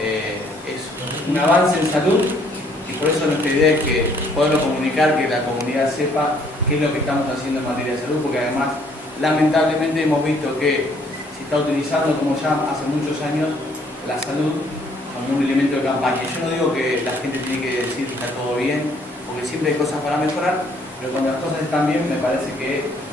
es un avance en salud y por eso nuestra idea es que poderlo comunicar, que la comunidad sepa qué es lo que estamos haciendo en materia de salud, porque además lamentablemente hemos visto que se está utilizando, como ya hace muchos años, la salud como un elemento de campaña. Yo no digo que la gente tiene que decir que está todo bien, porque siempre hay cosas para mejorar, pero cuando las cosas están bien me parece que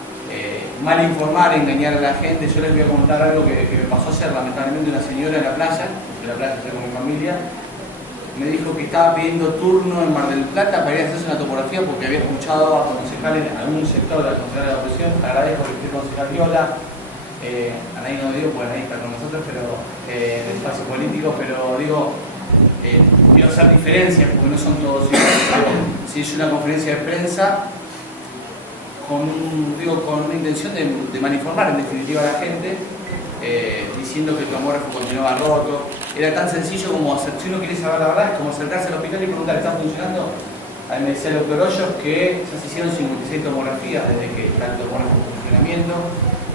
mal informar, engañar a la gente. Yo les voy a contar algo que me pasó ayer. Lamentablemente una señora en la playa estoy con mi familia, me dijo que estaba pidiendo turno en Mar del Plata para ir a hacerse una topografía porque había escuchado a concejales en algún sector de la Consejería de la Oposición. Agradezco que esté el concejal Viola, Anaí no digo, pues Anaí está con nosotros, pero del espacio político, pero digo, quiero hacer diferencias porque no son todos iguales. Si es una conferencia de prensa con una intención de malinformar en definitiva a la gente, diciendo que el tomógrafo continuaba roto. Era tan sencillo como si uno quiere saber la verdad, es como acercarse al hospital y preguntar, ¿está funcionando? A mí me decía el doctor Hoyos que ya se hicieron 56 tomografías desde que está el tomógrafo en funcionamiento.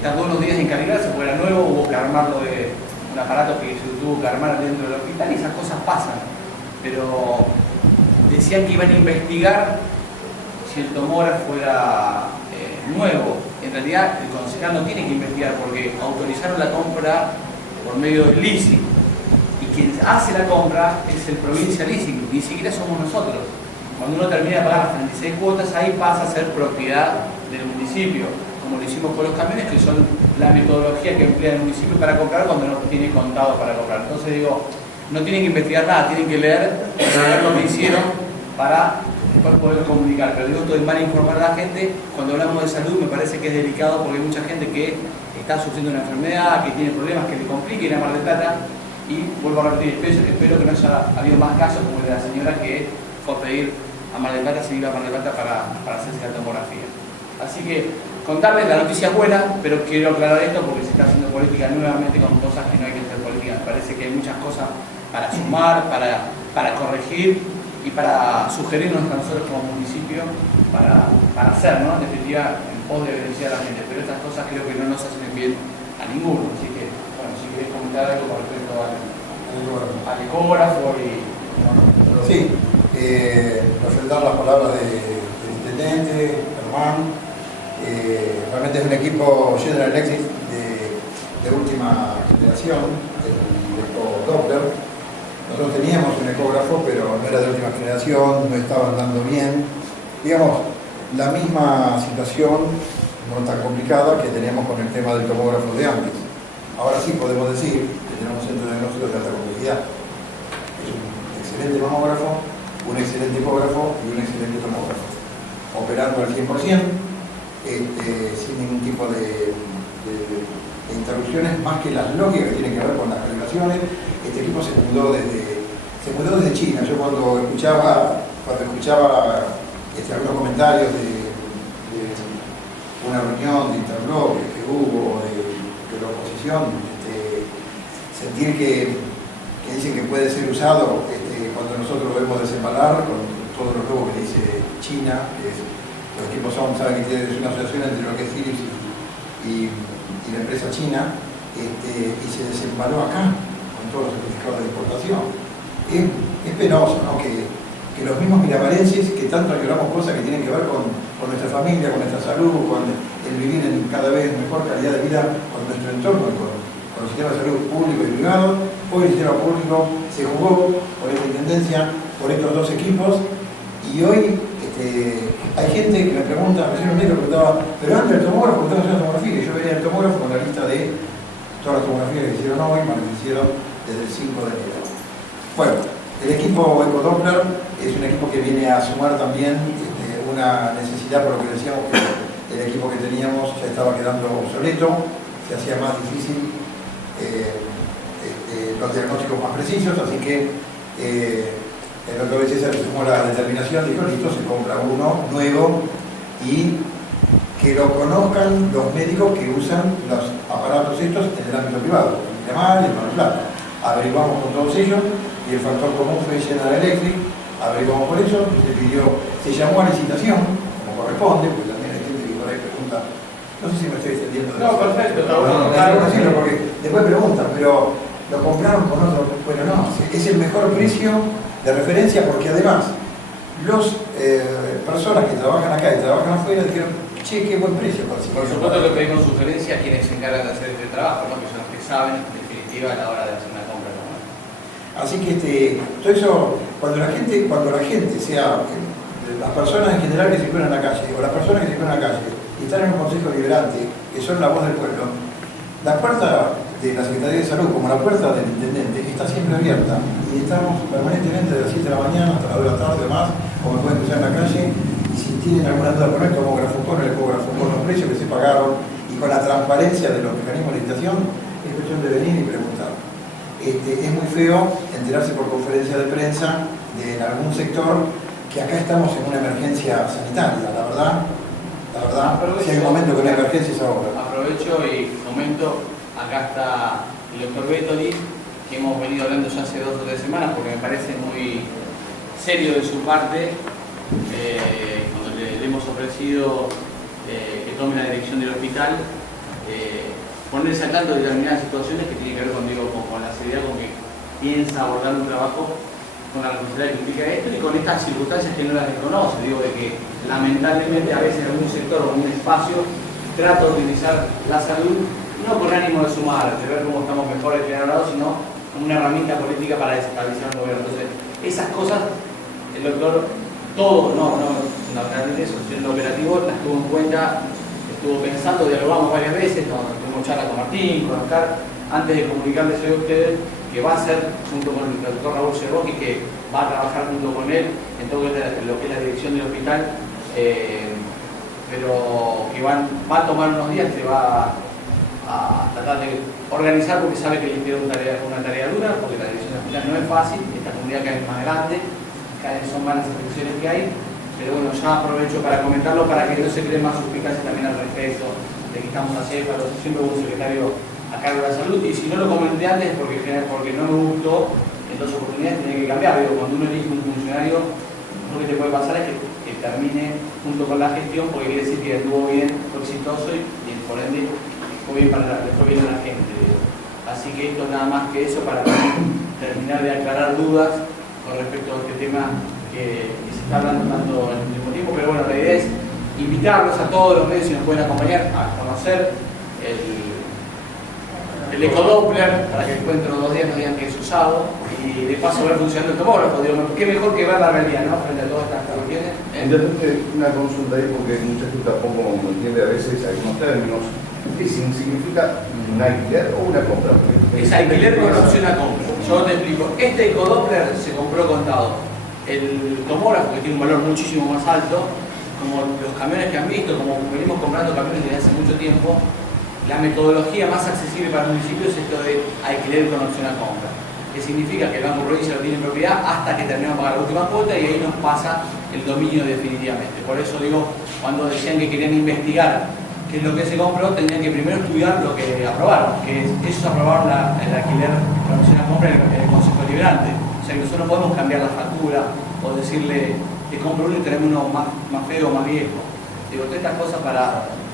Tardó unos días en calibrarse porque era nuevo, hubo que armarlo de un aparato que se tuvo que armar dentro del hospital y esas cosas pasan. Pero decían que iban a investigar si el tomógrafo era nuevo. En realidad el concejal no tiene que investigar porque autorizaron la compra por medio del leasing y quien hace la compra es el Provincia Leasing, ni siquiera somos nosotros. Cuando uno termina de pagar las 36 cuotas, ahí pasa a ser propiedad del municipio, como lo hicimos con los camiones, que son la metodología que emplea el municipio para comprar cuando no tiene contado para comprar. Entonces digo, no tienen que investigar nada, tienen que leer lo que hicieron para después poder comunicar. Pero digo, esto de mal informar a la gente, cuando hablamos de salud me parece que es delicado porque hay mucha gente que está sufriendo una enfermedad, que tiene problemas que le compliquen a Mar del Plata, y vuelvo a repetir, espero que no haya habido más casos como el de la señora que fue a pedir a Mar del Plata, si iba a Mar del Plata para hacerse la tomografía. Así que contarles la noticia buena, pero quiero aclarar esto porque se está haciendo política nuevamente con cosas que no hay que hacer política. Me parece que hay muchas cosas para sumar, para corregir y para sugerirnos a nosotros como municipio para hacer, ¿no? En definitiva, en pos de beneficiar a la gente. Pero estas cosas creo que no nos hacen bien a ninguno. Así que, bueno, si querés comentar algo con respecto al ecógrafo y... Sí, presentar las palabras del intendente, Germán. Realmente es un equipo General Electric de última generación, el eco-Doppler. Nosotros teníamos un ecógrafo, pero no era de última generación, no estaba andando bien. Digamos, la misma situación, no tan complicada, que teníamos con el tema del tomógrafo de antes. Ahora sí podemos decir que tenemos un centro de diagnóstico de alta complejidad. Es un excelente mamógrafo, un excelente ecógrafo y un excelente tomógrafo. Operando al 100%, sin ningún tipo de interrupciones, más que las lógicas que tienen que ver con las calibraciones. Este equipo se mudó desde China. Yo cuando escuchaba algunos comentarios de una reunión de interbloques que hubo de la oposición, sentir que dicen que puede ser usado cuando nosotros lo vemos desembalar con todos los logos que dice China, que los equipos saben que es una asociación entre lo que es Philips y la empresa china, y se desembaló acá con todos los certificados de importación. Es penoso, ¿no? Que los mismos miravarenses que tanto añoramos cosas que tienen que ver con nuestra familia, con nuestra salud, con el vivir en cada vez mejor calidad de vida con nuestro entorno, con el sistema de salud público y privado. Hoy el sistema público se jugó por esta intendencia, por estos dos equipos, y hoy hay gente que me pregunta, recién un día me preguntaba, pero antes el tomógrafo, ¿por qué no hacía tomografía? Y yo venía el tomógrafo con la lista de todas las tomografías que hicieron hoy, más que hicieron desde el 5 de enero. Bueno, el equipo eco-Doppler es un equipo que viene a sumar también una necesidad, por lo que decíamos que el equipo que teníamos ya estaba quedando obsoleto, se hacía más difícil los diagnósticos más precisos, así que el doctor César tomó la determinación, dijo, listo, se compra uno nuevo y que lo conozcan los médicos que usan los aparatos estos en el ámbito privado, el Miramar y el Mar del Plata. Averiguamos con todos ellos y el factor común fue General Electric, averiguamos por eso, se llamó a licitación, como corresponde, porque también hay gente que por ahí pregunta, no sé si me estoy extendiendo. No, perfecto, está bueno. Claro, decirlo porque después preguntan, pero lo compraron con otro. Bueno, no, es el mejor precio de referencia porque además los personas que trabajan acá y trabajan afuera dijeron, che, qué buen precio. Por supuesto que pedimos sugerencias a quienes se encargan de hacer este trabajo, ¿no? Que son los que saben, en definitiva, a la hora de hacer una compra. Así que todo eso, cuando la gente sea, las personas en general que circulan en la calle, o las personas que circulan en la calle, y están en un consejo deliberante, que son la voz del pueblo, la puerta de la Secretaría de Salud, como la puerta del intendente, está siempre abierta. Y estamos permanentemente de las 7 de la mañana hasta las 2 de la tarde o más, como pueden cruzar en la calle, y si tienen alguna duda con el tomógrafo, con el ecógrafo, con los precios que se pagaron, y con la transparencia de los mecanismos de licitación, es cuestión de venir y preguntar. Es muy feo enterarse por conferencia de prensa de en algún sector que acá estamos en una emergencia sanitaria, la verdad, si hay un momento que no hay emergencia es ahora. Aprovecho y comento, acá está el doctor Bettoli, que hemos venido hablando ya hace 2 o 3 semanas, porque me parece muy serio de su parte, cuando le hemos ofrecido que tome la dirección del hospital, ponerse al tanto de determinadas situaciones que tienen que ver con la seriedad con que piensa abordar un trabajo, con la responsabilidad que implica esto y con estas circunstancias que no las desconoce. Digo, de que lamentablemente a veces en algún sector o en un espacio trata de utilizar la salud no con ánimo de sumar, de ver cómo estamos mejores que han hablado, sino como una herramienta política para desestabilizar un gobierno. Entonces, esas cosas, el doctor, todo, no realmente eso, en lo operativo las tuvo en cuenta, estuvo pensando, dialogamos varias veces, tuvimos charla con Martín, con Oscar, antes de comunicarles a ustedes que va a ser junto con el doctor Raúl Cerroqui, que va a trabajar junto con él en todo lo que es la dirección del hospital, pero que va a tomar unos días, que va a tratar de organizar, porque sabe que le tiene una tarea dura, porque la dirección del hospital no es fácil, esta comunidad cada vez más grande, cada vez son más las afecciones que hay, pero bueno, ya aprovecho para comentarlo para que no se cree más suspicacia también al respecto de que estamos acéfalos, siempre hubo un secretario a cargo de la salud, y si no lo comenté antes porque no me gustó, en 2 oportunidades tiene que cambiar. Digo, cuando uno elige un funcionario, lo que te puede pasar es que termine junto con la gestión, porque quiere decir que estuvo bien, fue exitoso y por ende le fue bien a la gente. Digo. Así que esto nada más que eso para terminar de aclarar dudas con respecto a este tema que se está hablando tanto en el último tiempo, pero bueno, la idea es invitarlos a todos los medios, si nos pueden acompañar, a conocer el ecodoppler, para que después dentro de 2 días nos digan que es usado, y de paso ver funcionando el tomógrafo. Digo, qué mejor que ver la realidad, ¿no? Frente a todas estas cuestiones. Entonces, una consulta ahí, porque mucha gente tampoco entiende a veces algunos términos. ¿Qué significa un alquiler o una compra? Es alquiler con opción a compra. Yo te explico. Este ecodoppler se compró contado. El tomógrafo, que tiene un valor muchísimo más alto, como los camiones que han visto, como venimos comprando camiones desde hace mucho tiempo, la metodología más accesible para el municipio es esto de alquiler con opción a compra, que significa que el Banco Provincia lo tiene en propiedad hasta que terminamos de pagar la última cuota y ahí nos pasa el dominio definitivamente. Por eso digo, cuando decían que querían investigar qué es lo que se compró, tendrían que primero estudiar lo que aprobaron, que ellos aprobaron el alquiler con opción a compra en el Consejo Deliberante. O sea que nosotros no podemos cambiar la factura o decirle, te compro uno y tenemos uno más feo o más viejo. Digo, todas estas cosas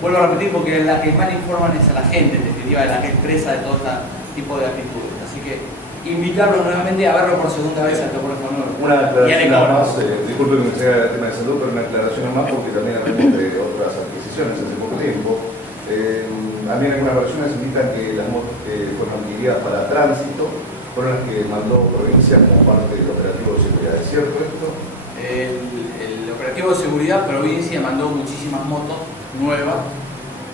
vuelvo a repetir, porque la que más informan es a la gente, en definitiva, la que expresa de todo este tipo de actitudes. Así que invitarlos nuevamente a verlo por segunda vez al tomógrafo nuevo. Una aclaración más, disculpe que me sea el tema de salud, pero una aclaración más porque también hablamos de otras adquisiciones hace poco tiempo. A mí en algunas versiones indican que las motos que fueron adquiridas para tránsito fueron las que mandó provincia como parte del operativo de seguridad. ¿Es cierto esto? El operativo de seguridad provincia mandó muchísimas motos nuevas,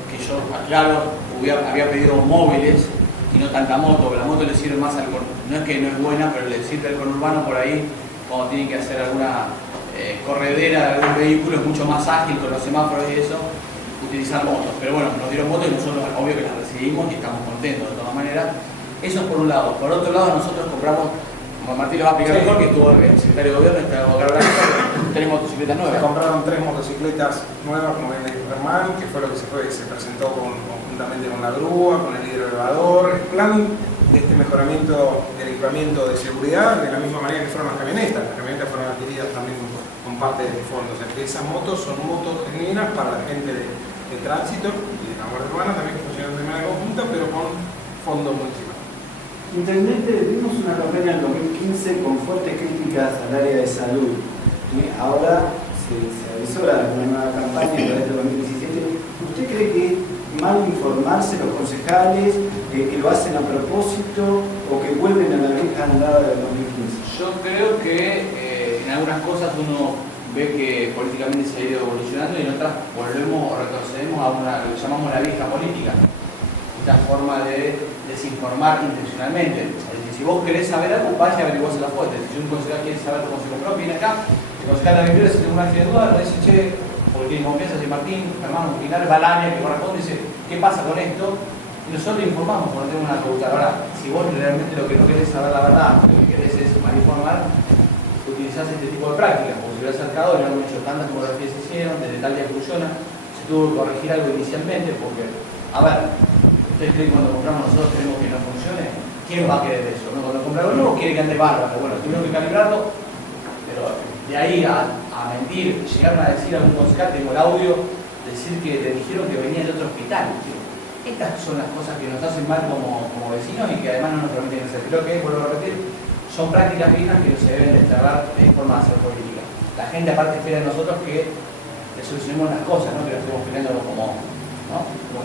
que yo aclaro, había pedido móviles y no tanta moto. La moto le sirve más no es que no es buena, pero le sirve al conurbano por ahí cuando tienen que hacer alguna corredera de algún vehículo, es mucho más ágil con los semáforos y eso, utilizar motos. Pero bueno, nos dieron motos y nosotros obvio que las recibimos y estamos contentos de todas maneras. Eso es por un lado. Por otro lado, nosotros compramos, como Martín lo va a explicar mejor, que estuvo el secretario de gobierno, está acá, tenemos motocicletas nuevas. Se compraron 3 motocicletas nuevas, como bien dijo Germán, que fue lo que se presentó conjuntamente con la grúa, con el hidroelevador, el plan de este mejoramiento del equipamiento de seguridad, de la misma manera que fueron las camionetas. Las camionetas fueron adquiridas también con parte de fondos. Esas motos son motos genuinas para la gente de tránsito y de la Guardia Urbana también, que funcionan de manera conjunta, pero con fondos municipales. Intendente, vimos una campaña en 2015 con fuertes críticas al área de salud. Ahora se avisora una nueva campaña para este 2017. ¿Usted cree que es mal informarse los concejales, que lo hacen a propósito o que vuelven a la vieja andada del 2015? Yo creo que en algunas cosas uno ve que políticamente se ha ido evolucionando y en otras volvemos o retrocedemos a lo que llamamos la vieja política. Esta forma de desinformar intencionalmente. Es decir, si vos querés saber algo, vaya a averiguar la fuente. Si un concejal quiere saber cómo se compró, viene acá, el concejal de la Avenida se tiene una acción de duda, le dice, che, porque tiene confianza, si Martín, hermano, Pinar, va al área que corresponde y dice, ¿qué pasa con esto? Y nosotros le informamos cuando tenemos una pregunta. Ahora, si vos realmente lo que no querés saber la verdad, lo que querés es malinformar, utilizás este tipo de prácticas. Como si hubiera acercado, ya han hecho tantas fotografías se hicieron, desde tal día funciona, se tuvo que corregir algo inicialmente, porque, a ver, ¿ustedes creen que cuando compramos nosotros queremos que no funcione? ¿Quién va a querer eso? ¿No? Cuando compra algo nuevo quiere que ande bárbaro. Bueno, tuvieron que calibrarlo, pero de ahí a mentir, llegaron a decir a algún concejal, tengo el audio, decir que le dijeron que venía de otro hospital. Estas son las cosas que nos hacen mal como vecinos y que además no nos permiten hacer. Creo que, vuelvo a repetir, son prácticas viejas que no se deben desterrar de forma de hacer política. La gente aparte espera de nosotros que le solucionemos las cosas, no que lo estemos peleando como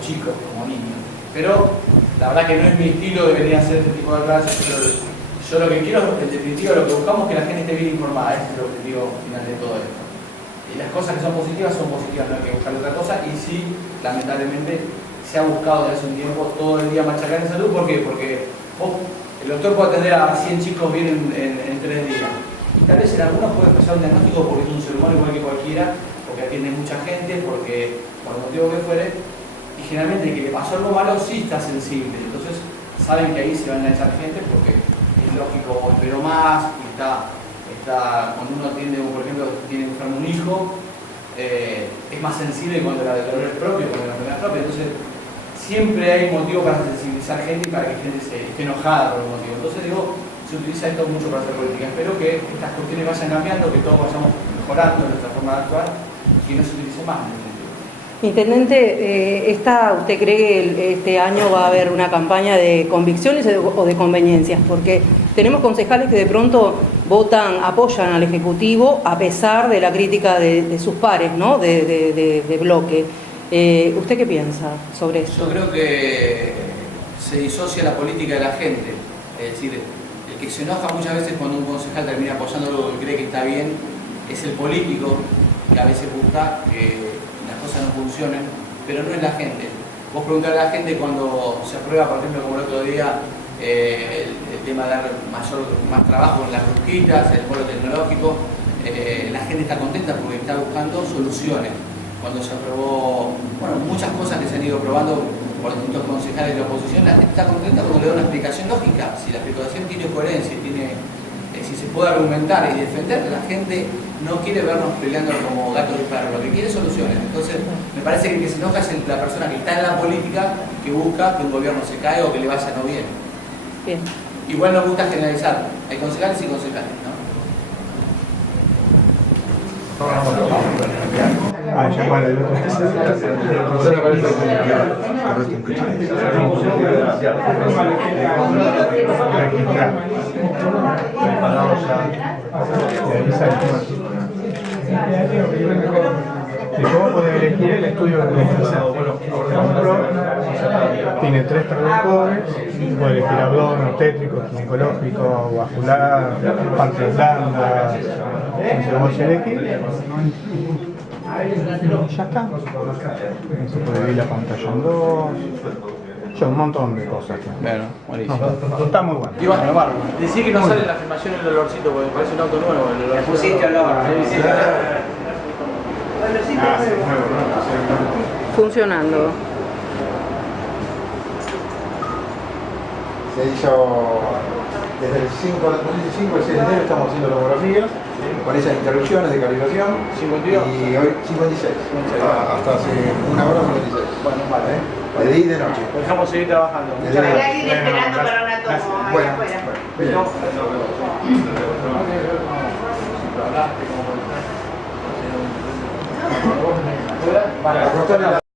chicos, como niños. Pero la verdad que no es mi estilo de venir a hacer este tipo de clases, pero yo lo que quiero, en definitiva, lo que buscamos es que la gente esté bien informada, ese es el objetivo final de todo esto. Y las cosas que son positivas, no hay que buscar otra cosa, y sí, lamentablemente, se ha buscado desde hace un tiempo todo el día machacar en salud. ¿Por qué? Porque el doctor puede atender a 100 chicos bien en 3 días. Y tal vez en algunos puede empezar un diagnóstico porque es un ser humano igual que cualquiera, porque atiende mucha gente, porque por el motivo que fuere, y generalmente el que le pasó algo malo sí está sensible. Entonces saben que ahí se van a echar gente porque es lógico, esperó más, y está cuando uno atiende, por ejemplo, tiene enfermo un hijo, es más sensible cuando el dolor es propio, cuando la enfermedad es propia. Entonces siempre hay motivo para sensibilizar gente y para que gente esté enojada por el motivo. Entonces digo, se utiliza esto mucho para hacer política. Espero que estas cuestiones vayan cambiando, que todos vayamos mejorando nuestra forma de actuar y que no se utilice más. Intendente, ¿usted cree que este año va a haber una campaña de convicciones o de conveniencias? Porque tenemos concejales que de pronto apoyan al Ejecutivo a pesar de la crítica de sus pares, ¿no? de bloque. ¿Usted qué piensa sobre eso? Yo creo que se disocia la política de la gente. Es decir, el que se enoja muchas veces cuando un concejal termina apoyando algo que cree que está bien es el político, que a veces busca que las cosas no funcionen, pero no es la gente. Vos preguntale a la gente cuando se aprueba, por ejemplo, como el otro día, el tema de dar más trabajo en las rosquitas, el polo tecnológico, la gente está contenta porque está buscando soluciones. Cuando se aprobó, muchas cosas que se han ido aprobando por distintos concejales de la oposición, la gente está contenta cuando le da una explicación lógica. Si la explicación tiene coherencia, si se puede argumentar y defender, la gente no quiere vernos peleando como gatos y perros, lo que quiere es soluciones. Entonces, me parece que el que se enoja es la persona que está en la política, que busca que un gobierno se caiga o que le vaya no bien. Bien. Igual nos gusta generalizar, hay concejales y concejales, ¿no? Ya vale, el otro. ¿Y cómo puede elegir el estudio que necesita? Tiene 3 traductores, puede elegir abdomen, obstétrico, ginecológico, vascular, partes blandas, entre vos elegís. Ya está. Se puede dividir la pantalla en 2. Un montón de cosas. Bueno, buenísimo. No, está muy bueno. Y bueno, bárbaro. Decí que no sale en la filmación el olorcito, porque parece un auto nuevo. El olorcito. Le pusiste olor. Funcionando. Se hizo desde el 5 al 6 de enero, estamos haciendo tomografías con esas interrupciones de calibración. 52. Y hoy 56. Hasta hace una hora 56. Bueno, vale. De día y de noche. Lo dejamos seguir trabajando. Muchas Hay gracias. alguien esperando para una toma ahí Bueno, afuera. bien. Vale,